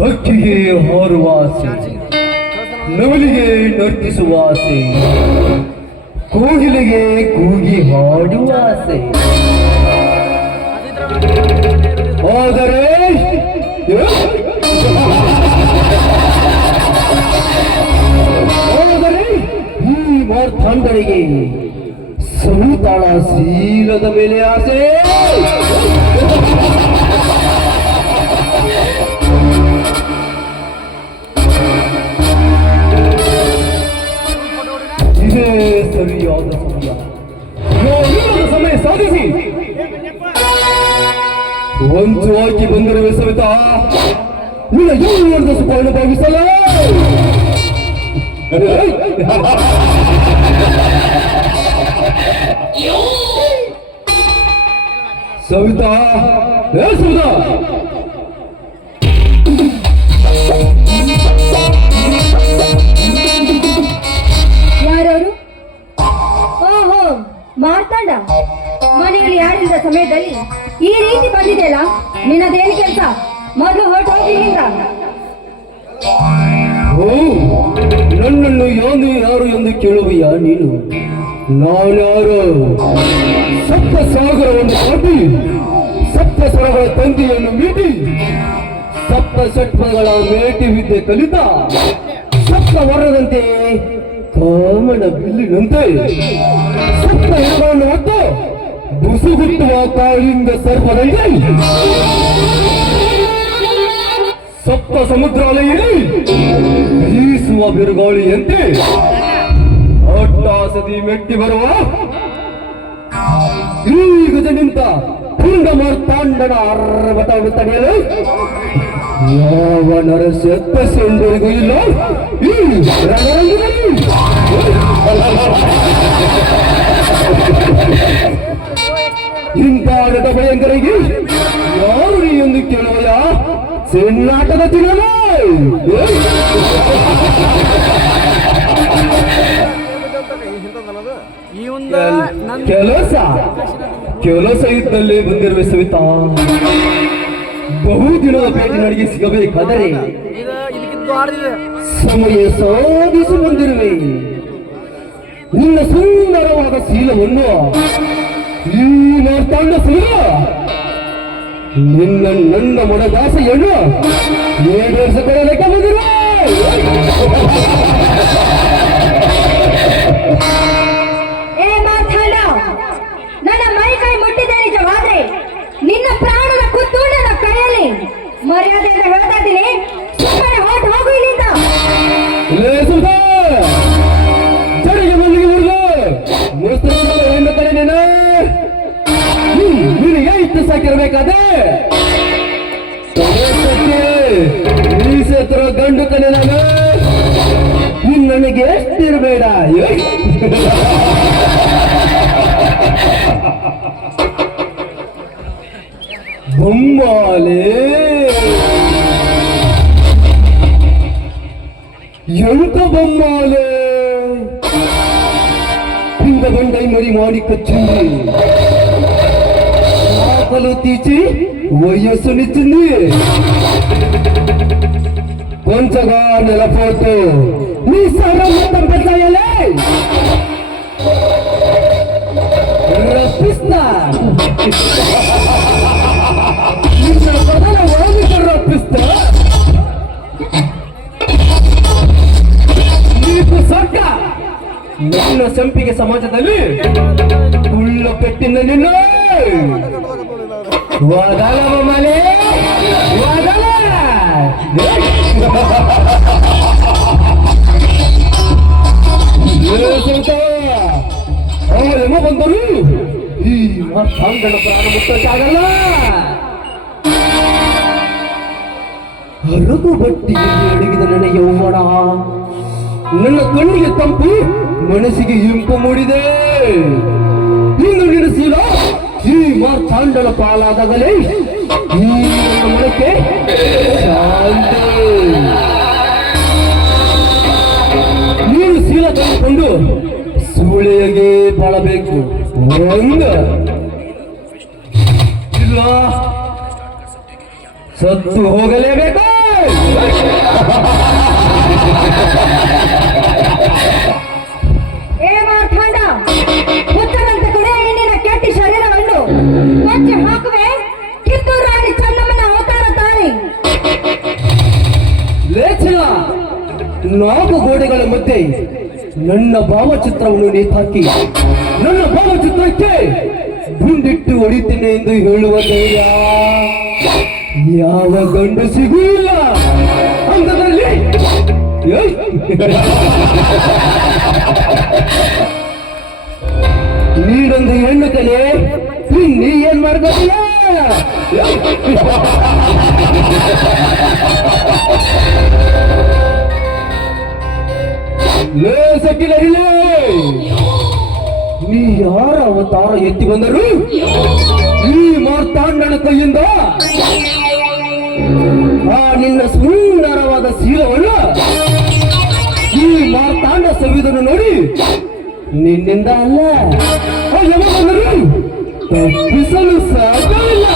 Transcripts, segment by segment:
ಹಕ್ಕಿಗೆ ಹಾರುವ ಆಸೆ, ನವಲಿಗೆ ನರ್ತಿಸುವ ಆಸೆ, ಕೋಗಿಲೆಗೆ ಕೂಗಿ ಹಾಡುವ ಆಸೆ. ಆದರೆ ಈ ಮಾರ್ಥಾಂಡರಿಗೆ ಸಂತಾಳ ಶೀಲದ ಮೇಲೆ ಆಸೆ. ಇದೇ ಸರಿಯಾದ ಸಮಯ ಸಾಧಿಸಿ ಒಂದು ಆಯ್ಕೆ ಬಂದಿರುವೆ ಸವಿತಾ. ನಿನ್ನ ಏನು ಮಾಡಿದ ಸುಖವನ್ನು ಭಾವಿಸಲ್ಲ. ಸವಿತಾ, ಸವಿತಾ, ಯಾರವರು? ಓಹೋ, ಮಾರ್ತಾಂಡ. ಮನೆಯಲ್ಲಿ ಯಾರಿಲ್ಲದ ಸಮಯದಲ್ಲಿ ಈ ರೀತಿ ಬಂದಿದೆಯಲ್ಲ, ನಿನ್ನದೇನು ಕೆಲಸ? ಮೊದಲು ಹೊರಟು ಹೋಗಿಲ್ಲ. ನನ್ನನ್ನು ಯಾರು ಎಂದು ಕೇಳುವೆಯಾ ನೀನು? ನಾನ್ಯಾರು? ಸಪ್ತ ಸಾಗರವನ್ನು ದಾಟಿ, ಸಪ್ತ ಸ್ವರಗಳ ತಂತಿಯನ್ನು ಮೀಟಿ, ಸಪ್ತ ಷಟ್ಪಗಳ ಮೇಟಿ ವಿದ್ಯೆ ಕಲಿತ, ಸಪ್ತ ವರ್ಣದಂತೆ ಕಾಮನ ಬಿಲ್ಲಿನಂತೆ ಸಪ್ತ ಹೆಣಗಳನ್ನು ಹೊತ್ತು ಬುಸುಗುಟ್ಟುವ ಕಾಳಿಂದ ಸರ್ವದಂತೆ ಸಪ್ತ ಸಮುದ್ರಾಲಯಲ್ಲಿ ಬೀಸುವ ಬಿರುಗಾಳಿಯಂತೆ ಅಟ್ಟಾಸದಿ ಮೆಟ್ಟಿ ಬರುವ ಈ ಗಜ ನಿಂತ ಪುಂಡ ಮಾರ್ತಾಂಡನ ಅರ್ವಟವನ್ನು ತಡೆಯಲು ಯಾವ ನರಸೆತ್ತ ಸೆಂಡರಿಗೂ ಇಲ್ಲ ಈ ರಣರಂಗದಲ್ಲಿ. ಇಂಥ ಆಟದ ಭಯಂಕರಿಗೆ ಯಾರು ನೀ ಎಂದು ಕೇಳುವಯ? ಚೆನ್ನಾಟದ ತಿಳಲ ಕೆಲಸ ಇದ್ದಲ್ಲೇ ಬಂದಿರುವೆ ಸವಿತಾ. ಬಹುದಿನದ ಭೇಟಿ ನನಗೆ ಸಿಗಬೇಕಾದರೆ ಸಮಯ ಸಾಧಿಸಿ ಬಂದಿರುವೆ. ನಿನ್ನ ಸುಂದರವಾದ ಶೀಲವನ್ನು ಈ ಮಾರ್ತಾಂಡ ಸುಳಿದ ನಿನ್ನ ನನ್ನ ಮೊಡದಾಸೆಯನ್ನು ಈಡೇರಿಸಿಕೊಳ್ಳಲಿಕ್ಕೆ ಬಂದಿರುವೆ. ನನ್ನ ಮೈ ಕೈ ಮುಟ್ಟಿದೆ ನಿಜವಾದ್ರೆ ನಿನ್ನ ಪ್ರಾಣದ ಕುತ್ತು ನನ್ನ ಕೈಯಲ್ಲಿ. ಮರ್ಯಾದೆಯಿಂದ ಹೇಳ್ತಾ ಇದ್ದೀನಿ, ಸುಮ್ಮನೆ ಹೊರಟು ಹೋಗು ಇಲ್ಲಿಂದ. ಚಳಿಗೆ ಮಲ್ಲಿಗೆ ಮುರಿದು ಹೆಣ್ಣು ಕಡೆ ನಿನಗೆ ಇತ್ತು ಸಾಕಿರ್ಬೇಕಾದ್ರೆ ಮೀಸೆತ್ರ ಗಂಡು ಕಡೆ ನಾನು ನನಗೆ ಎಷ್ಟಿರಬೇಡ. ಬೊಮ್ಮಾಲೆ ಎಂತ ಬೊಮ್ಮಾಲೆ ಹಿಂದ ಬಂಡೈ ಮರಿ ಮಾಡಿ ಕಚ್ಚಿಂದಿ ಆಕಲು ತೀಚಿ వయస్సు నిచ్చింది. కొంచెంగా నిలబోతూ నీ సరం మొత్తం పెట్టాయలే రప్పిస్తా. నిన్న పదల వామికి రప్పిస్తా. నీకు సొక్క ನನ್ನ ಸಂಪಿಗೆ ಸಮಾಜದಲ್ಲಿ ಉಳ್ಳ ಪೆಟ್ಟಿನ ನಿನ್ನ ವಾದಲ ಮನೆ ವಾದಲ ಅವಳೆಮ್ಮ ಬಂದರು ಈ ಮಾತಾಂಗಣ ಪ್ರಾಣ ಮುಟ್ಟಕ್ಕಾಗಲ್ಲ. ಹರಗು ಬಟ್ಟಿಗೆ ಅಡಗಿದ ನನ್ನ ಯೌವನ ನನ್ನ ಕಣ್ಣಿಗೆ ತಂಪು ಮನಸ್ಸಿಗೆ ಇಂಪು ಮೂಡಿದೆ. ಇಂದು ನಿಲ್ಲಿಸಿಲ್ಲ ಈ ಮಾರ್ತಾಂಡಳ ಪಾಲಾದಾಗಲೇ ಈ ಮನಕ್ಕೆ ಶಾಂತಿ. ನೀನು ಶೀಲ ತಂದುಕೊಂಡು ಸೂಳೆಯಾಗೆ ಬಾಳಬೇಕು. ಒಂದು ಇಲ್ಲ ಸತ್ತು ಹೋಗಲೇಬೇಕು. ಏ ಮಾರ್ತಾಂಡ, ಹುಚ್ಚನಂತೆ ಕೊನೆ ನಿನ್ನ ಕೆಟ್ಟ ಶರೀರವನ್ನು ಕೊಂಚ ಹಾಕುವೆ. ಕಿತ್ತೂರು ರಾಣಿ ಚೆನ್ನಮ್ಮನ ಅವತಾರ ತಾಳಿ. ಲೇಖನ 4 ಗೋಡೆಗಳ ಮಧ್ಯೆ ನನ್ನ ಭಾವಚಿತ್ರವನ್ನು ನೇತಾಕಿ ನನ್ನ ಭಾವಚಿತ್ರಕ್ಕೆ ಗುಂಡಿಟ್ಟು ಹೊಡಿತೇನೆ ಎಂದು ಹೇಳುವ ಧೈರ್ಯ ಯಾವ ಗಂಡಸಿಗೂ ಇಲ್ಲ. ಅಂಥದ್ರಲ್ಲಿ ನೀನೊಂದು ಹೆಣ್ಣು ಕಲೆ, ನೀ ಏನ್ ಮಾಡ್ತೀಯ? ಲೇ ಸಕ್ಕಿಲರಿಲೇ, ನೀ ಯಾರ ಅವತಾರ ಎತ್ತಿ ಬಂದರು? ಈ ಮಾರ್ತಾಂಡನ ಕೈಯಿಂದ ಆ ನಿನ್ನ ಸುಂದರವಾದ ಶೀಲವನ್ನು ಈ ಮಾರ್ತಾಂಡ ಸವಿದನ್ನು ನೋಡಿ ನಿನ್ನಿಂದ ಅಲ್ಲ ಯಮ ಬಂದರು ತಪ್ಪಿಸಲು ಸಾಧ್ಯವಿಲ್ಲ.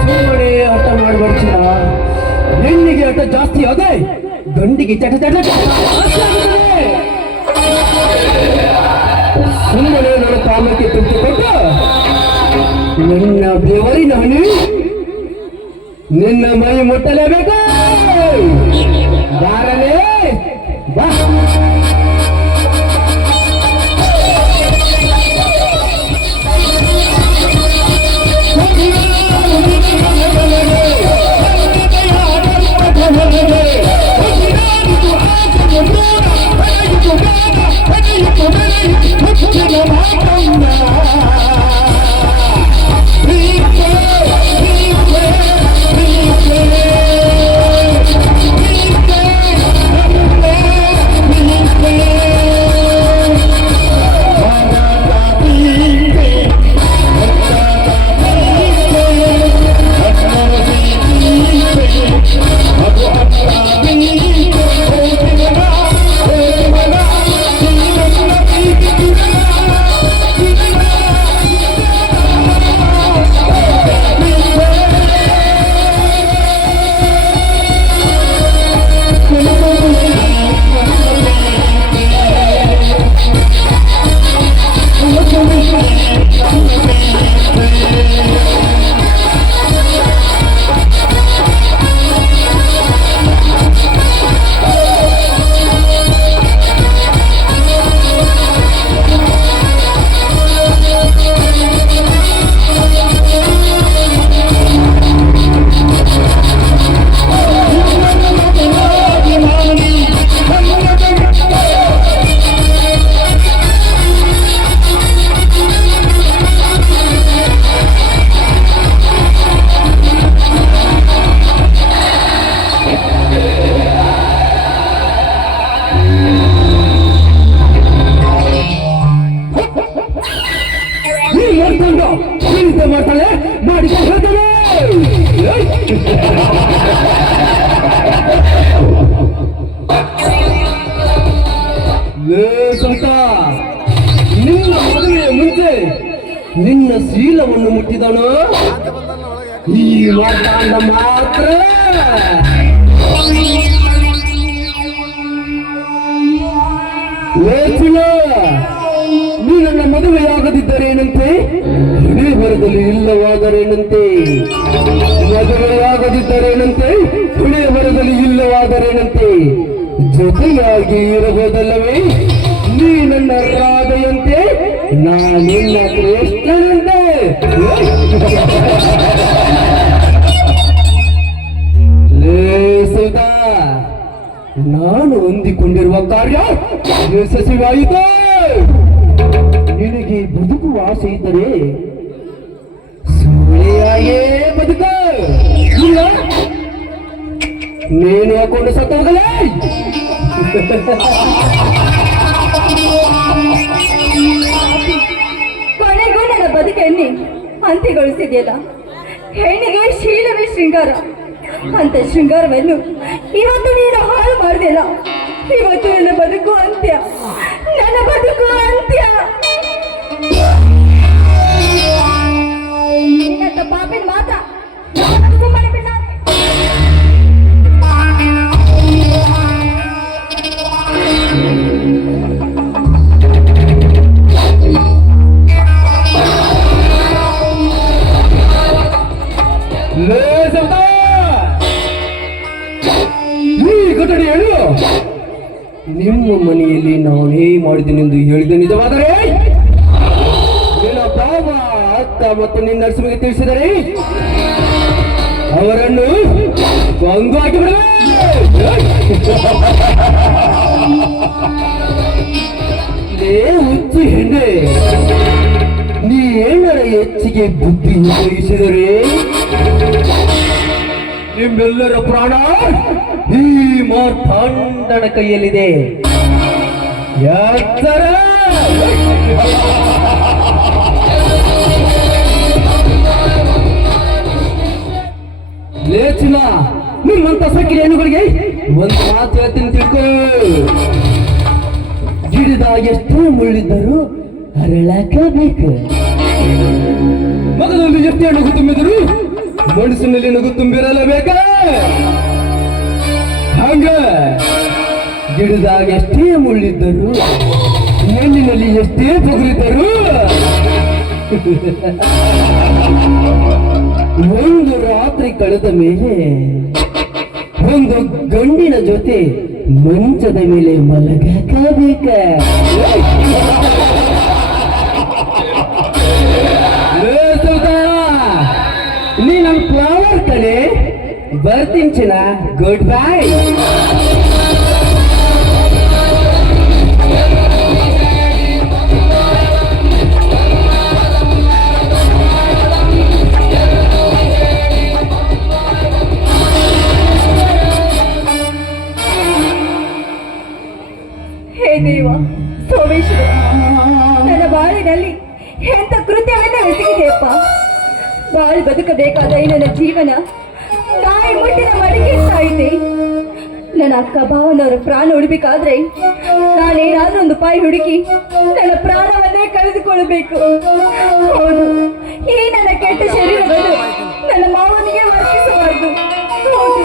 ಸುಮ್ಮನೆ ಹಠ ಮಾಡಬಾರ್ದು. ಹೆಣ್ಣಿಗೆ ಹಠ ಜಾಸ್ತಿ ಅದೇ ಗಂಡಿಗೆ ಚಟ ಚಟ ಜಾಸ್ತಿ ಆಗುತ್ತದೆ. ಸುಮ್ಮನೆ ನನ್ನ ಕಾಮಕ್ಕೆ ತುಂಬಿಕೊಟ್ಟು ನನ್ನ ಬೆವರಿನ ಹಣಿ ನಿನ್ನ ಮೈ ಮುಟ್ಟಲೇಬೇಕು. ಬಾರಲೇ ಬಾ. ಮಾಡ್ತಾಳೆ ಮಾಡಿ ಹೇಳ್ತಾಳೆ. ಸುಲ್ತ ನಿನ್ನ ಮದುವೆಯ ಮುಂಚೆ ನಿನ್ನ ಶೀಲವನ್ನು ಮುಟ್ಟಿದನು ಈ ಮಾರ್ತಾಂಡ ಮಾತ್ರ. ನೀ ನನ್ನ ಮದುವೆಯಾಗದಿದ್ದರೇನಂತೆ, ಹಣೆ ಬರದಲ್ಲಿ ಇಲ್ಲವಾದರೇನಂತೆ. ಮದುವೆಯಾಗದಿದ್ದರೇನಂತೆ, ಹಣೆ ಬರದಲ್ಲಿ ಇಲ್ಲವಾದರೇನಂತೆ. ಜೊತೆಯಾಗಿ ಇರಬಹುದಲ್ಲವೇ? ನೀ ನನ್ನ ರಾಧೆಯಂತೆ, ನಾನಿನ್ನ ಕೃಷ್ಣನಂತೆ. ಲೇಸುದ ನಾನು ಹೊಂದಿಕೊಂಡಿರುವ ಕಾರ್ಯ ಯಶಸ್ವಿಯಾಯಿತು. ನಿನಗೆ ಬದುಕುವ ಆಸೆ ಇದ್ದರೆ ಸುಳ್ಳೆಯಾಗೇ ಬದುಕ, ಇಲ್ಲ ನೀನು ಹಾಕೊಂಡು ಸತ್ತು ಹೋಗಲೇ. ಕೊನೆಗೂ ನನ್ನ ಬದುಕನ್ನಿ ಅಂತ್ಯಗೊಳಿಸಿದೆಯಲ್ಲ. ಹೆಣ್ಣಿಗೆ ಶೀಲವೇ ಶೃಂಗಾರ, ಅಂತ ಶೃಂಗಾರವನ್ನು ಇವತ್ತು ನೀನು ಹಾಳು ಮಾಡಿದೆಯಲ್ಲ. ಇವತ್ತು ನನ್ನ ಬದುಕು ಅಂತ್ಯ, ನನ್ನ ಬದುಕು ಅಂತ್ಯ. ಪಾಪಿನ ಮಾತ್ರ ನಾನು ಸುಮ್ಮನೆ ಬಿಡಲಾರೆ. ಈ ಘಟನೆ ಹೇಳು. ನಿಮ್ಮ ಮನೆಯಲ್ಲಿ ನಾನೇ ಮಾಡಿದ್ದೇನೆಂದು ಹೇಳಿದ ನಿಜವಾದರೆ ನಿನ್ನ ಬಾಬ ಅತ್ತ ಮತ್ತು ನಿನ್ನ ನರಸಿಂಹಗೆ ತಿಳಿಸಿದರೆ ಅವರನ್ನು ಕೊಂದು ಹಾಕಿಬಿಡುವೆ. ಹುಚ್ಚಿ ಹೆಣ್ಣೆ, ನೀ ಏನಾರ ಹೆಚ್ಚಿಗೆ ಬುದ್ಧಿ ಉಪಯೋಗಿಸಿದರೆ ನಿಮ್ಮೆಲ್ಲರ ಪ್ರಾಣ ಈ ಮಾರ್ತಾಂಡನ ಕೈಯಲ್ಲಿದೆ. ಎತ್ತರ ಲೇಚಿನ ನಿಮ್ಮಂತ ಸಕ್ಕಿನ ಹೆಣ್ಣುಗಳಿಗೆ ಒಂದು ಮಾತು ಹೇಳ್ತೀನಿ ತಿಳ್ಕೊ. ಗಿಡದಾಗ ಎಷ್ಟು ಮುಳ್ಳಿದ್ದರು ಅರಳಾಕಬೇಕು. ಮಗದಲ್ಲಿ ಎಷ್ಟು ನಗು ತುಂಬಿದರು ಮನಸ್ಸಿನಲ್ಲಿ ನಗು ತುಂಬಿರಲೇಬೇಕ. ಹಂಗ ಗಿಡದಾಗ ಎಷ್ಟೇ ಮುಳ್ಳಿದ್ದರು ಹೆಣ್ಣಿನಲ್ಲಿ ಎಷ್ಟೇ ಬಗುರಿದ್ದರು ಒಂದು ರಾತ್ರಿ ಕಳೆದ ಮೇಲೆ ಒಂದು ಗಂಡಿನ ಜೊತೆ ಮಂಚದ ಮೇಲೆ ಮಲಗಾಕಬೇಕ. ನೀ ನನ್ನ ಫ್ಲವರ್ ಕಡೆ ಬರ್ತೀನಿ ಚಿನ್ನ. Good bye. ಹೇ ದೇವ ಸೋಮೇಶ್ವರ, ನನ್ನ ಬಾಳಿನಲ್ಲಿ ಎಂತ ಕೃತ್ಯವನ್ನು ಎಸಗಿದೆಯಪ್ಪ. ಬಾಳಿ ಬದುಕಬೇಕಾದ ಈ ನನ್ನ ಜೀವನ ನಾಯಿ ಮುಟ್ಟಿನ ಮಡಿಗೆಡ್ತಾ ಇದೆ. ನನ್ನ ಅಕ್ಕ ಭಾವನವರ ಪ್ರಾಣ ಉಳಿಬೇಕಾದ್ರೆ ನಾನೇನಾದ್ರೂ ಒಂದು ಪಾಯಿ ಹುಡುಕಿ ನನ್ನ ಪ್ರಾಣವನ್ನೇ ಕಳೆದುಕೊಳ್ಳಬೇಕು. ಹೌದು, ಈ ನನ್ನ ಕೆಟ್ಟ ಶರೀರವನ್ನು ನನ್ನ ಮಾವನಿಗೆ ವರ್ತಿಸಬಾರದು. ಹೌದು.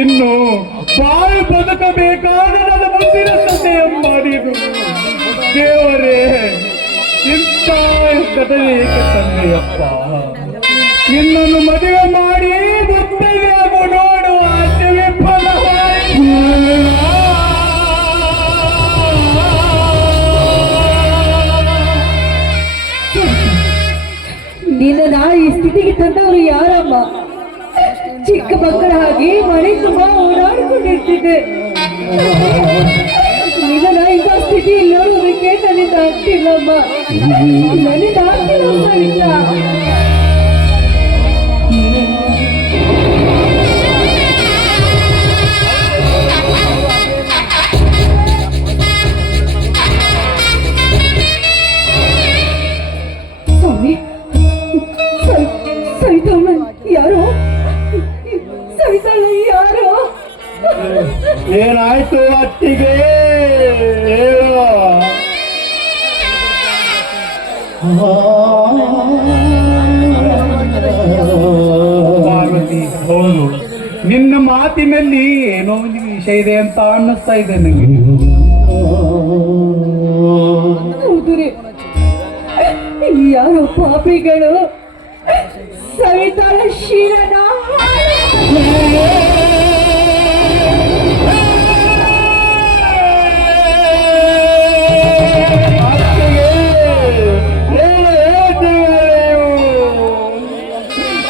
ಇನ್ನು ಬಾಳು ಬದುಕಬೇಕಾದ ನನ್ನ ಮುಂದಿನ ಸತ್ಯ ಮಾಡಿದು ದೇವರೇ. ಇಂಥ ಘಟನೆ ಏಕೆ ತಂದೆಯಪ್ಪ? ಇನ್ನೊಂದು ಮದುವೆ ಮಾಡಿ ಮುತ್ತೈದೆಯಾಗು ನೋಡುವ ಆಸೆ ವಿಫಲವಾಯಿತು. ನಿನ್ನ ಈ ಸ್ಥಿತಿಗೆ ತಂದವರು ಯಾರಮ್ಮ? ಚಿಕ್ಕ ಮಕ್ಕಳ ಹಾಗೆ ಮನೆ ತುಂಬಾ ಓಡಾಡಿಕೊಂಡಿರ್ತಿದ್ದೆ. ನಿನ್ನ ಇಂಥ ಸ್ಥಿತಿ ನೋಡುವುದಕ್ಕೆ ನನ್ನಿಂದ ಆಗ್ತಿಲ್ಲಮ್ಮ, ನನ್ನಿಂದ ಆಗ್ತಿಲ್ಲ ಸವಿತಾ. ಸ್ವಾಮಿ, ಸವಿತಮ್ಮ ಯಾರು? ಸವಿತಮ್ಮ ಯಾರು? ಏನಾಯ್ತು ಅತ್ತಿಗೆ ಹೇಳು. ಪಾರ್ವತಿ, ಹೌದು, ನಿನ್ನ ಮಾತಿನಲ್ಲಿ ಏನೋ ಒಂದು ವಿಷಯ ಇದೆ ಅಂತ ಅನ್ನಿಸ್ತಾ ಇದೆ ನನಗೆ. ಹೌದು ರೀ, ಯಾರೋ ಪಾಪಿಗಳು ಸವಿತಾಳ ಶಿರನ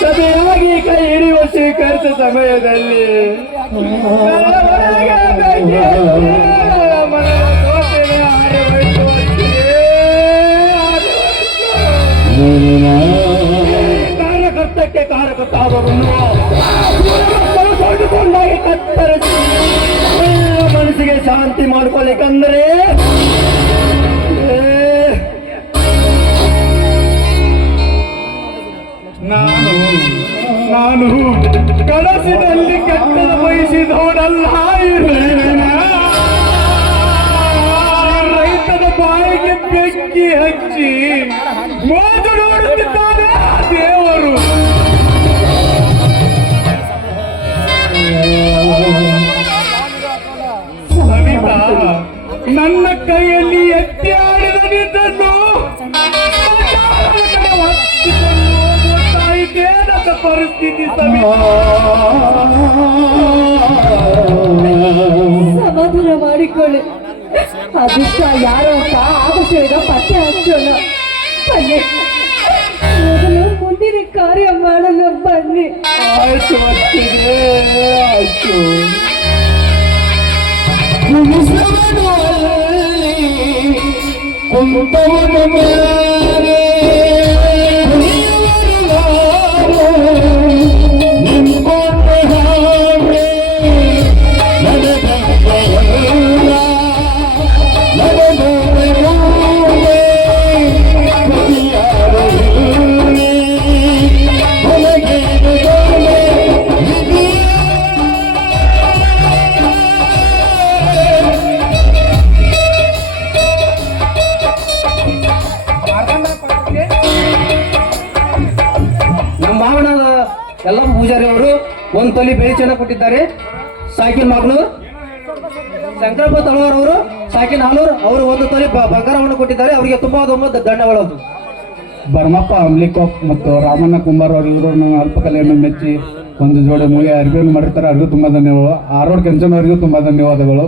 ಸಭೆಯಾಗಿ ಕೈ ಹಿಡಿಯುವ ಸ್ವೀಕರಿಸ ಸಮಯದಲ್ಲಿ ಕಾರಕರ್ತಕ್ಕೆ ಕಾರಕತ್ತಾದವರನ್ನು ಕೊಂಡುಕೊಂಡಾಗಿ ಕತ್ತರಿಸಿ ಮನಸ್ಸಿಗೆ ಶಾಂತಿ ಮಾಡ್ಕೊಳ್ಲಿಕ್ಕಂದ್ರೆ ನಾನು ಕನಸಿನಲ್ಲಿ ಕೆಟ್ಟದ ಬಯಸಿದವನಲ್ಲ. ರೈತನ ಬಾಯಿಗೆ ಬೆಂಕಿ ಹಚ್ಚಿ ಮೋಜು ನೋಡುತ್ತಿದ್ದಾನೆ ದೇವರು. ಸವಿತಾ ನನ್ನ ಕೈಯಲ್ಲಿ ಎತ್ತಿ ಆಡಿದ ನಿನ್ನನ್ನು ಪರಿಸ್ಥಿತಿ. ಸಮಾಧಾನ ಮಾಡಿಕೊಳ್ಳಿ, ಅದೃಷ್ಟ ಯಾರು ಅಂತ ಆದಷ್ಟು ಬೇಗ ಪತ್ತೆ ಹಚ್ಚೋಣ. ಬನ್ನಿ, ಮೊದಲು ಮುಂದಿನ ಕಾರ್ಯ ಮಾಡಲು ಬನ್ನಿ. ಆಯ್ತು ಅತ್ತಿಗೆ, ಆಯ್ತು. ಎಲ್ಲ ಪೂಜಾರಿ ಅವರು ಒಂದು ತೊಲಿ ಬೆಳಿ ಚೆನ್ನ ಕೊಟ್ಟಿದ್ದಾರೆ. ಸಾಕಿನ ಮಗಳು ಶಂಕರಪ್ಪ ತಳವಾರ್ ಅವರು, ಸಾಕಿನ ಹಾಲೂರು ಅವರು ಒಂದು ತೊಲಿ ಬಂಗಾರವನ್ನು ಕೊಟ್ಟಿದ್ದಾರೆ. ಅವರಿಗೆ ತುಂಬಾ ದಂಡಗಳು. ಭರಮಪ್ಪ ಅಂಬ್ಲಿಕೋಪ್ ಮತ್ತು ರಾಮಣ್ಣ ಕುಂಬಾರ್ ಅವರು ಇವರು ಅಲ್ಪ ಕಲೆಯನ್ನು ಮೆಚ್ಚಿ ಒಂದು ಜೋಡಿ ಮೂವಿ ಅರ್ಬಿಯನ್ನು ಮಾಡಿರ್ತಾರೆ. ಅವ್ರಿಗೂ ತುಂಬಾ ಧನ್ಯವಾದ. ಆರೋಡ್ ಕೆಂಚನ್ ಅವರಿಗೂ ತುಂಬಾ ಧನ್ಯವಾದಗಳು.